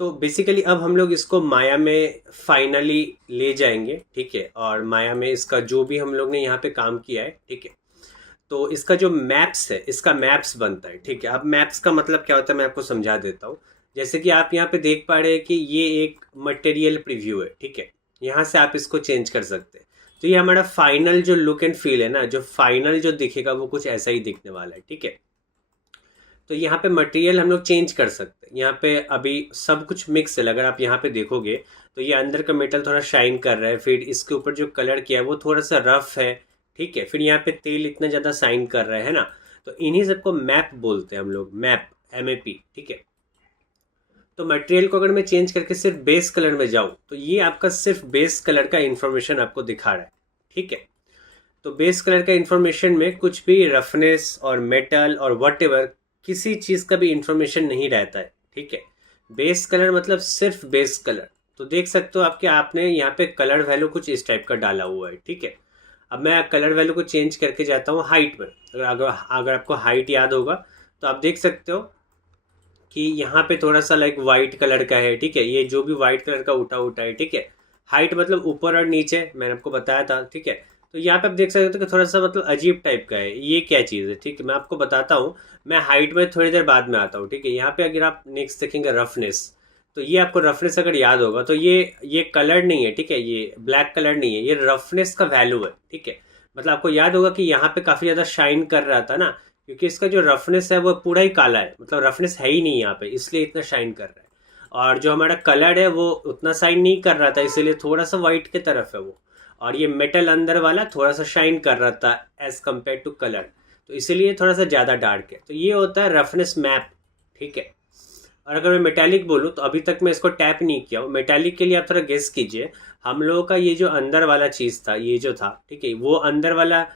तो बेसिकली अब हम लोग इसको माया में फाइनली ले जाएंगे, ठीक है। और माया में इसका जो भी हम लोग ने यहाँ पे काम किया है, ठीक है, तो इसका जो मैप्स है, इसका मैप्स बनता है, ठीक है। अब मैप्स का मतलब क्या होता है मैं आपको समझा देता हूँ। जैसे कि आप यहाँ पे देख पा रहे हैं कि ये एक मटेरियल प्रीव्यू है, ठीक है। यहाँ से आप इसको चेंज कर सकते हैं। तो ये हमारा फाइनल जो लुक एंड फील है ना, जो फाइनल जो दिखेगा वो कुछ ऐसा ही दिखने वाला है, ठीक है। तो यहाँ पे मटेरियल हम लोग चेंज कर सकते हैं। यहाँ पे अभी सब कुछ मिक्स है, अगर आप यहाँ पे देखोगे तो ये अंदर का मेटल थोड़ा शाइन कर रहा है, फिर इसके ऊपर जो कलर किया है वो थोड़ा सा रफ है, ठीक है। फिर यहाँ पे तेल इतना ज़्यादा शाइन कर रहा है ना। तो इन्हीं सबको मैप बोलते हैं हम लोग, मैप, MAP, ठीक है। तो मटेरियल को अगर मैं चेंज करके सिर्फ बेस कलर में जाऊँ तो ये आपका सिर्फ बेस कलर का इन्फॉर्मेशन आपको दिखा रहा है, ठीक है। तो बेस कलर का इंफॉर्मेशन में कुछ भी रफनेस और मेटल और वट किसी चीज़ का भी इंफॉर्मेशन नहीं रहता है, ठीक है। बेस कलर मतलब सिर्फ बेस कलर। तो देख सकते हो आपके आपने यहाँ पे कलर वैल्यू कुछ इस टाइप का डाला हुआ है, ठीक है। अब मैं कलर वैल्यू को चेंज करके जाता हूँ हाइट में। अगर आपको हाइट याद होगा तो आप देख सकते हो कि यहाँ पे थोड़ा सा लाइक वाइट कलर का है, ठीक है। ये जो भी वाइट कलर का उठा उठा है, ठीक है। हाइट मतलब ऊपर और नीचे मैंने आपको बताया था, ठीक है। तो यहाँ पे आप देख सकते हो कि थोड़ा सा मतलब अजीब टाइप का है। ये क्या चीज़ है, ठीक है, मैं आपको बताता हूँ। मैं हाइट में थोड़ी देर बाद में आता हूँ, ठीक है। यहाँ पे अगर आप नेक्स्ट देखेंगे रफनेस, तो ये आपको रफनेस अगर याद होगा तो ये कलर नहीं है, ठीक है। ये ब्लैक कलर नहीं है, ये रफनेस का वैल्यू है, ठीक है। मतलब आपको याद होगा कि यहाँ पे काफ़ी ज़्यादा शाइन कर रहा था ना, क्योंकि इसका जो रफनेस है वो पूरा ही काला है, मतलब रफनेस है ही नहीं यहाँ पे, इसलिए इतना शाइन कर रहा है। और जो हमारा कलर है वो उतना शाइन नहीं कर रहा था, इसीलिए थोड़ा सा वाइट की तरफ है वो। और ये मेटल अंदर वाला थोड़ा सा शाइन कर रहा था एज कम्पेयर टू कलर, तो इसीलिए थोड़ा सा ज़्यादा डार्क है। तो ये होता है रफनेस मैप, ठीक है। और अगर मैं मेटालिक बोलूँ तो अभी तक मैं इसको टैप नहीं किया हूँ। मेटालिक के लिए आप थोड़ा गेस कीजिए। हम लोगों का ये जो अंदर वाला चीज़ था, ये जो था, ठीक है, वो अंदर वाला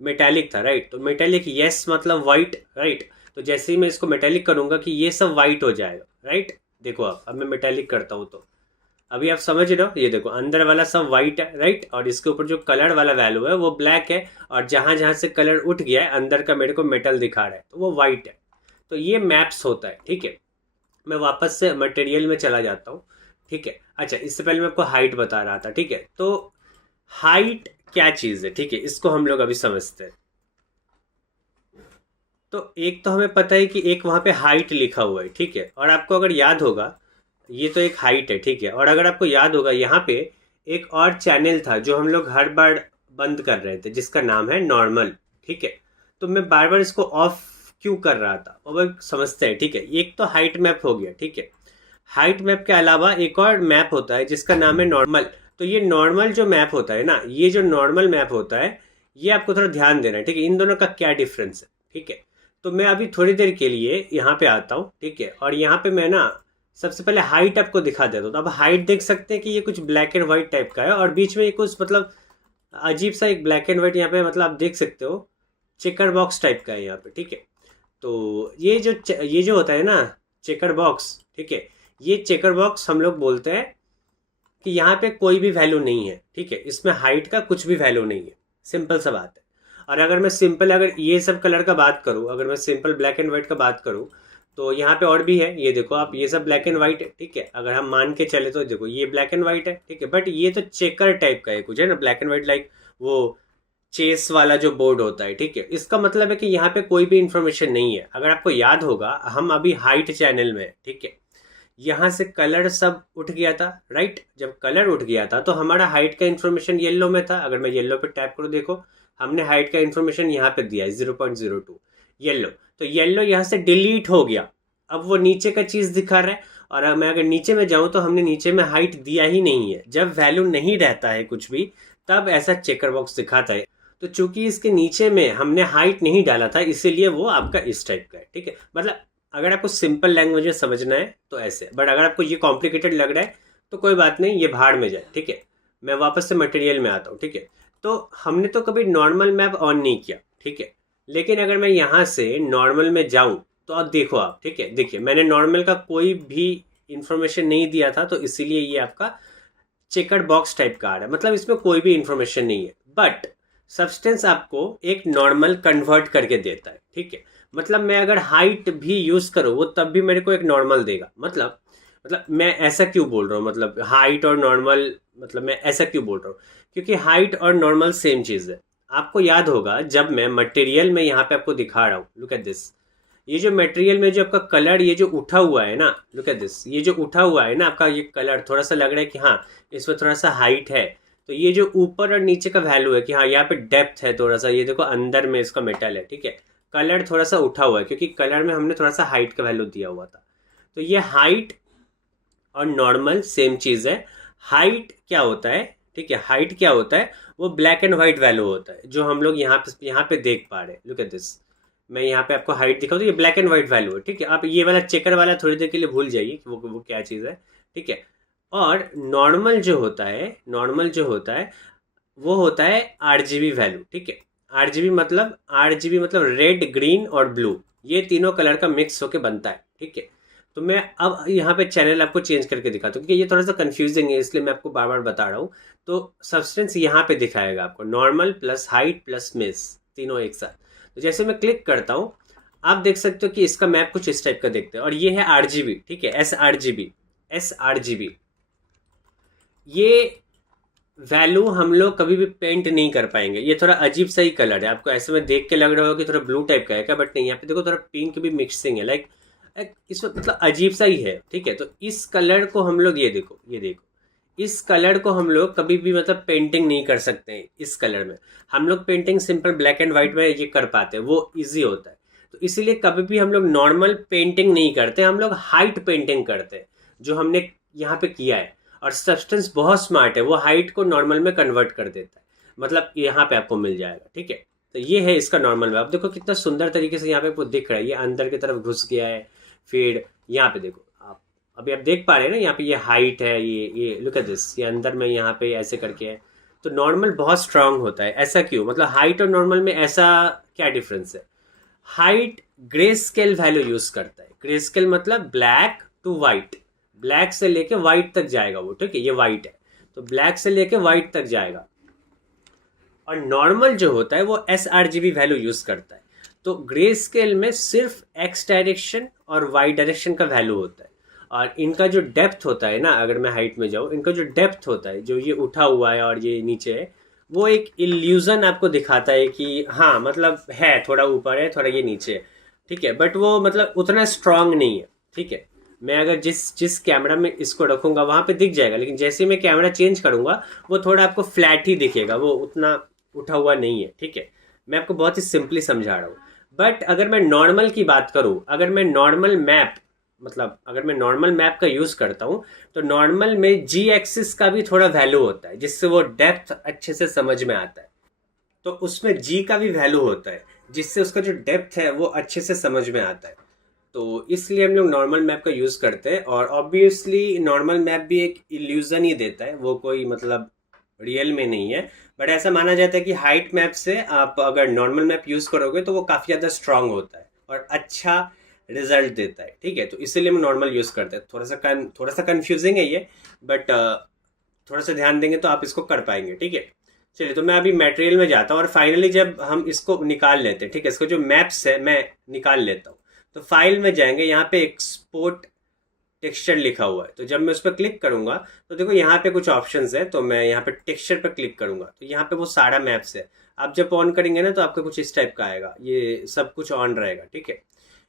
मेटालिक था, राइट। तो मेटालिक यस मतलब वाइट, राइट। तो जैसे ही मैं इसको मेटालिक करूंगा कि ये सब वाइट हो जाएगा, राइट। देखो आप, अब मैं मेटालिक करता हूँ तो अभी आप समझ रहे हो, ये देखो अंदर वाला सब वाइट है, राइट। और इसके ऊपर जो कलर वाला वैल्यू है वो ब्लैक है, और जहां जहां से कलर उठ गया है अंदर का मेरे को मेटल दिखा रहा है तो वो वाइट है। तो ये मैप्स होता है, ठीक है। मैं वापस से मटेरियल में चला जाता हूँ, ठीक है। अच्छा, इससे पहले मैं आपको हाइट बता रहा था, ठीक है। तो हाइट क्या चीज़ है, ठीक है, इसको हम लोग अभी समझते हैं। तो एक तो हमें पता है कि एक वहाँ पे हाइट लिखा हुआ है, ठीक है। और आपको अगर याद होगा, ये तो एक हाइट है, ठीक है। और अगर आपको याद होगा यहाँ पे एक और चैनल था जो हम लोग हर बार बंद कर रहे थे, जिसका नाम है नॉर्मल, ठीक है। तो मैं बार बार इसको ऑफ क्यों कर रहा था वो अब समझते हैं, ठीक है। एक तो हाइट मैप हो गया, ठीक है। हाइट मैप के अलावा एक और मैप होता है जिसका नाम है नॉर्मल। तो ये नॉर्मल जो मैप होता है ना, ये जो नॉर्मल मैप होता है, ये आपको थोड़ा ध्यान देना है, ठीक है। इन दोनों का क्या डिफरेंस है, ठीक है। तो मैं अभी थोड़ी देर के लिए यहाँ पे आता हूँ, ठीक है। और यहाँ पे मैं ना सबसे पहले हाइट आपको दिखा देता हूँ। तो अब हाइट देख सकते हैं कि ये कुछ ब्लैक एंड व्हाइट टाइप का है, और बीच में ये कुछ मतलब अजीब सा एक ब्लैक एंड व्हाइट यहाँ पे मतलब आप देख सकते हो चेकर बॉक्स टाइप का है यहाँ पे, ठीक है। तो ये जो होता है ना चेकर बॉक्स, ठीक है, ये चेकर बॉक्स हम लोग बोलते हैं कि यहाँ पे कोई भी वैल्यू नहीं है, ठीक है। इसमें हाइट का कुछ भी वैल्यू नहीं है, सिंपल सा बात है। और अगर मैं सिंपल अगर ये सब कलर का बात करूँ, अगर मैं सिंपल ब्लैक एंड व्हाइट का बात करूँ, तो यहाँ पे और भी है, ये देखो आप, ये सब ब्लैक एंड व्हाइट है, ठीक है। अगर हम मान के चले तो देखो ये ब्लैक एंड व्हाइट है, ठीक है। बट ये तो चेकर टाइप का है कुछ, है ना, ब्लैक एंड व्हाइट लाइक वो चेस वाला जो बोर्ड होता है, ठीक है। इसका मतलब है कि यहाँ पे कोई भी इंफॉर्मेशन नहीं है। अगर आपको याद होगा हम अभी हाइट चैनल में, ठीक है, यहाँ से कलर सब उठ गया था, राइट। जब कलर उठ गया था तो हमारा हाइट का इन्फॉर्मेशन येलो में था। अगर मैं येलो पे टैप करूँ, देखो हमने हाइट का इन्फॉर्मेशन यहाँ पे दिया है 0.02 येलो। तो येलो यहाँ से डिलीट हो गया, अब वो नीचे का चीज़ दिखा रहा है। और मैं अगर नीचे में जाऊँ तो हमने नीचे में हाइट दिया ही नहीं है। जब वैल्यू नहीं रहता है कुछ भी, तब ऐसा चेकर बॉक्स दिखाता है। तो चूंकि इसके नीचे में हमने हाइट नहीं डाला था, इसीलिए वो आपका इस टाइप का है, ठीक है। मतलब अगर आपको सिंपल लैंग्वेज में समझना है तो ऐसे, बट अगर आपको ये कॉम्प्लिकेटेड लग रहा है तो कोई बात नहीं, ये भाड़ में जाए, ठीक है। मैं वापस से मटेरियल में आता हूँ, ठीक है। तो हमने तो कभी नॉर्मल मैप ऑन नहीं किया, ठीक है। लेकिन अगर मैं यहाँ से नॉर्मल में जाऊँ तो अब देखो आप, ठीक है, देखिए मैंने नॉर्मल का कोई भी इंफॉर्मेशन नहीं दिया था, तो इसीलिए ये आपका चेकर्ड बॉक्स टाइप का आ रहा है। मतलब इसमें कोई भी इंफॉर्मेशन नहीं है, बट सब्सटेंस आपको एक नॉर्मल कन्वर्ट करके देता है, ठीक है। मतलब मैं अगर हाइट भी यूज करूँ वो तब भी मेरे को एक नॉर्मल देगा। मतलब मतलब मैं ऐसा क्यों बोल रहा हूँ, मतलब हाइट और नॉर्मल, मतलब मैं ऐसा क्यों बोल रहा हूँ, क्योंकि हाइट और नॉर्मल सेम चीज़ है। आपको याद होगा जब मैं मटेरियल में यहाँ पे आपको दिखा रहा हूँ, लुक एट दिस, ये जो मटेरियल में जो आपका कलर ये जो उठा हुआ है ना, लुक एट दिस, ये जो उठा हुआ है ना आपका ये कलर, थोड़ा सा लग रहा है कि हाँ इसमें थोड़ा सा हाइट है। तो ये जो ऊपर और नीचे का वैल्यू है कि हाँ यहाँ पे डेप्थ है थोड़ा सा, ये देखो अंदर में इसका मेटल है, ठीक है। कलर थोड़ा सा उठा हुआ है क्योंकि कलर में हमने थोड़ा सा हाइट का वैल्यू दिया हुआ था। तो ये हाइट और नॉर्मल सेम चीज़ है। हाइट क्या होता है, ठीक है, हाइट क्या होता है, वो ब्लैक एंड व्हाइट वैल्यू होता है जो हम लोग यहाँ पे देख पा रहे हैं। लुक एट दिस, मैं यहाँ पे आपको हाइट दिखाऊँ तो ये ब्लैक एंड व्हाइट वैल्यू है, ठीक है। आप ये वाला चेकर वाला थोड़ी देर के लिए भूल जाइए कि वो क्या चीज़ है, ठीक है। और नॉर्मल जो होता है, नॉर्मल जो होता है वो होता है आरजीबी वैल्यू, ठीक है। आरजीबी मतलब रेड, ग्रीन और ब्लू, ये तीनों कलर का मिक्स होके बनता है, ठीक है। तो मैं अब यहाँ पे चैनल आपको चेंज करके दिखाता हूँ क्योंकि ये थोड़ा सा कंफ्यूजिंग है, इसलिए मैं आपको बार बार बता रहा हूँ। तो सब्सटेंस यहाँ पे दिखाएगा आपको normal plus height plus miss, तीनों एक साथ। तो जैसे मैं क्लिक करता हूँ आप देख सकते हो कि इसका मैप कुछ इस टाइप का देखते हैं, और ये है आरजीबी, ठीक है, एस आर जी बी। ये वैल्यू हम लोग कभी भी पेंट नहीं कर पाएंगे, ये थोड़ा अजीब सा ही कलर है, आपको ऐसे में देख के लग रहा होगा कि थोड़ा ब्लू टाइप का है क्या, बट नहीं, यहाँ पे देखो थोड़ा पिंक भी मिक्सिंग है, लाइक इसमें मतलब अजीब सा ही है, ठीक है। तो इस कलर को हम लोग, ये देखो इस कलर को हम लोग कभी भी मतलब पेंटिंग नहीं कर सकते हैं। इस कलर में हम लोग painting simple black and white में ये कर पाते हैं, वो इजी होता है। तो इसीलिए कभी भी हम लोग नॉर्मल पेंटिंग नहीं करते, हम लोग हाइट पेंटिंग करते हैं, जो हमने यहाँ पे किया है। और सब्सटेंस बहुत स्मार्ट है, वो हाइट को नॉर्मल में कन्वर्ट कर देता है, मतलब यहाँ पे आपको मिल जाएगा, ठीक है। तो ये है इसका नॉर्मल में, आप देखो कितना सुंदर तरीके से यहाँ पे आपको दिख रहा है, ये अंदर की तरफ घुस गया है। फिर यहाँ पे देखो आप, अभी आप देख पा रहे हैं ना, यहाँ पे ये हाइट है, ये लुक एट दिस, ये अंदर में यहाँ पे ऐसे करके है। तो नॉर्मल बहुत स्ट्रांग होता है, ऐसा क्यों, मतलब हाइट और नॉर्मल में ऐसा क्या डिफरेंस है। Height grey scale value use करता है, ग्रे स्केल मतलब ब्लैक टू व्हाइट, ब्लैक से लेके व्हाइट तक जाएगा वो, ठीक है, ये व्हाइट है तो ब्लैक से लेके व्हाइट तक जाएगा। और नॉर्मल जो होता है वो S R G B value use करता है। तो ग्रे स्केल में सिर्फ एक्स डायरेक्शन और वाई डायरेक्शन का वैल्यू होता है। और इनका जो डेप्थ होता है ना, अगर मैं हाइट में जाऊँ, इनका जो डेप्थ होता है, जो ये उठा हुआ है और ये नीचे है, वो एक इल्यूजन आपको दिखाता है कि हाँ मतलब है, थोड़ा ऊपर है थोड़ा ये नीचे है, ठीक है, बट वो मतलब उतना स्ट्रांग नहीं है, ठीक है। मैं अगर जिस जिस कैमरा में इसको रखूंगा वहां पे दिख जाएगा, लेकिन जैसे ही मैं कैमरा चेंज करूंगा वो थोड़ा आपको फ्लैट ही दिखेगा, वो उतना उठा हुआ नहीं है, ठीक है। मैं आपको बहुत ही सिंपली समझा रहा हूँ। बट अगर मैं नॉर्मल की बात करूँ, अगर मैं नॉर्मल मैप का यूज करता हूँ, तो नॉर्मल में जी एक्सिस का भी थोड़ा वैल्यू होता है, जिससे वो डेप्थ अच्छे से समझ में आता है। तो उसमें जी का भी वैल्यू होता है, जिससे उसका जो डेप्थ है वो अच्छे से समझ में आता है। तो इसलिए हम लोग नॉर्मल मैप का यूज करते हैं। और ऑब्वियसली नॉर्मल मैप भी एक इल्यूजन ही देता है, वो कोई मतलब रियल में नहीं है। बट ऐसा माना जाता है कि हाइट मैप से आप अगर नॉर्मल मैप यूज करोगे तो वो काफी ज्यादा स्ट्रांग होता है और अच्छा रिजल्ट देता है, ठीक है। तो इसीलिए हम नॉर्मल यूज करते हैं। थोड़ा सा कंफ्यूजिंग है ये, बट थोड़ा सा ध्यान देंगे तो आप इसको कर पाएंगे, ठीक है। चलिए, तो मैं अभी मटेरियल में जाता हूँ और फाइनली जब हम इसको निकाल लेते हैं, ठीक है, इसको जो मैप्स है मैं निकाल लेता हूँ। तो फाइल में जाएंगे, यहाँ पे एक्सपोर्ट टेक्सचर लिखा हुआ है, तो जब मैं उस पर क्लिक करूंगा तो देखो यहाँ पे कुछ ऑप्शंस है, तो मैं यहाँ पे टेक्सचर पर क्लिक करूंगा तो यहाँ पे वो सारा मैप्स है। आप जब ऑन करेंगे ना तो आपका कुछ इस टाइप का आएगा, ये सब कुछ ऑन रहेगा, ठीक है।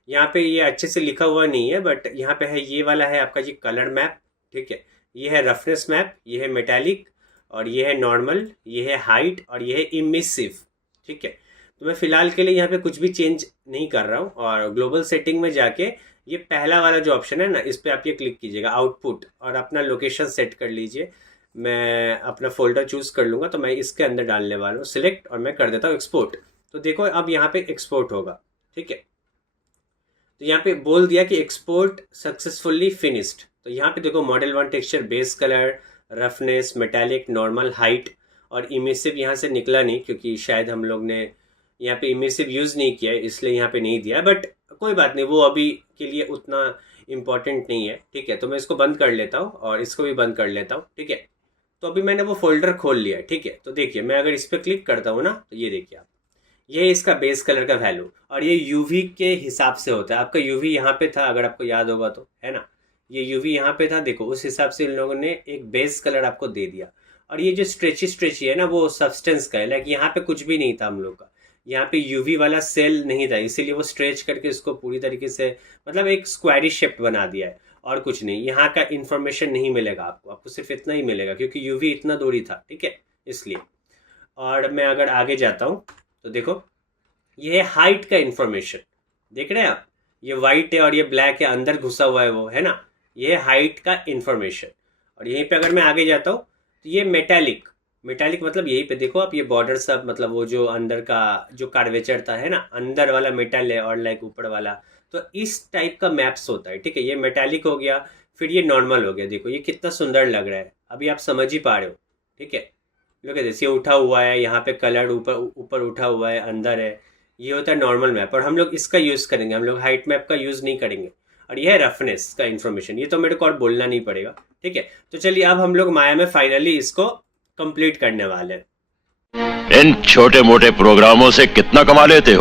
यहाँ पे ये अच्छे से लिखा हुआ नहीं है, बट यहाँ पे है, ये वाला है आपका ये कलर मैप, ठीक है। ये है रफनेस मैप, ये है मेटालिक, और ये है नॉर्मल, ये है हाइट, और ये है इमिसिव, ठीक है। तो मैं फिलहाल के लिए यहाँ पे कुछ भी चेंज नहीं कर रहा हूँ, और ग्लोबल सेटिंग में जाके ये पहला वाला जो ऑप्शन है ना, इस पर आप ये क्लिक कीजिएगा आउटपुट, और अपना लोकेशन सेट कर लीजिए। मैं अपना फोल्डर चूज कर लूँगा, तो मैं इसके अंदर डालने वाला हूँ सिलेक्ट, और मैं कर देता हूँ एक्सपोर्ट। तो देखो अब यहाँ पे एक्सपोर्ट होगा, ठीक है। तो यहाँ पे बोल दिया कि एक्सपोर्ट सक्सेसफुली फिनिश्ड। तो यहाँ पे देखो model 1 texture, base colour, roughness, metallic, normal, height, और इमिसिव यहाँ से निकला नहीं क्योंकि शायद हम लोग ने यहाँ पे इमिसिव यूज़ नहीं किया है, इसलिए यहाँ पे नहीं दिया। बट कोई बात नहीं, वो अभी के लिए उतना इम्पोर्टेंट नहीं है, ठीक है। तो मैं इसको बंद कर लेता हूँ और इसको भी बंद कर लेता हूँ, ठीक है। तो अभी मैंने वो फोल्डर खोल लिया है, ठीक है। तो देखिए, मैं अगर इस पर क्लिक करता हूँ ना, तो ये देखिए आप, ये है इसका बेस कलर का वैल्यू, और ये यूवी के हिसाब से होता है। आपका यूवी यहाँ पे था, अगर आपको याद होगा तो, है ना, ये यूवी यहाँ पे था, देखो उस हिसाब से इन लोगों ने एक बेस कलर आपको दे दिया। और ये जो स्ट्रेची स्ट्रेची है ना, वो सब्सटेंस का है। लाइक यहाँ पे कुछ भी नहीं था हम लोग का, यहाँ पे यूवी वाला सेल नहीं था, इसीलिए वो स्ट्रेच करके इसको पूरी तरीके से मतलब एक स्क्वायरी शेप बना दिया है। और कुछ नहीं, यहाँ का इंफॉर्मेशन नहीं मिलेगा आपको, आपको सिर्फ इतना ही मिलेगा क्योंकि यूवी इतना दूर ही था, ठीक है, इसलिए। और मैं अगर आगे जाता हूँ तो देखो, ये है हाइट का इंफॉर्मेशन, देख रहे हैं आप, ये वाइट है और ये ब्लैक है, अंदर घुसा हुआ है वो, है ना, ये हाइट का इंफॉर्मेशन। और यहीं पे अगर मैं आगे जाता हूँ तो ये मेटालिक, मेटालिक मतलब यहीं पे देखो आप, ये बॉर्डर सब मतलब वो जो अंदर का जो कार्वेचर था, है ना, अंदर वाला मेटल है और लाइक ऊपर वाला, तो इस टाइप का मैप्स होता है, ठीक है। ये मेटालिक हो गया, फिर ये नॉर्मल हो गया। देखो ये कितना सुंदर लग रहा है, अभी आप समझ ही पा रहे हो, ठीक है। लोग जैसे ये उठा हुआ है, यहाँ पे कलर ऊपर ऊपर उठा हुआ है, अंदर है, ये होता है नॉर्मल मैप। और हम लोग इसका यूज़ करेंगे, हम लोग हाइट मैप का यूज़ नहीं करेंगे। और यह है रफनेस का इन्फॉर्मेशन, ये तो मेरे को और बोलना नहीं पड़ेगा, ठीक है। तो चलिए अब हम लोग माया में फाइनली इसको कंप्लीट करने वाले हैं। इन छोटे मोटे प्रोग्रामों से कितना कमा लेते हो?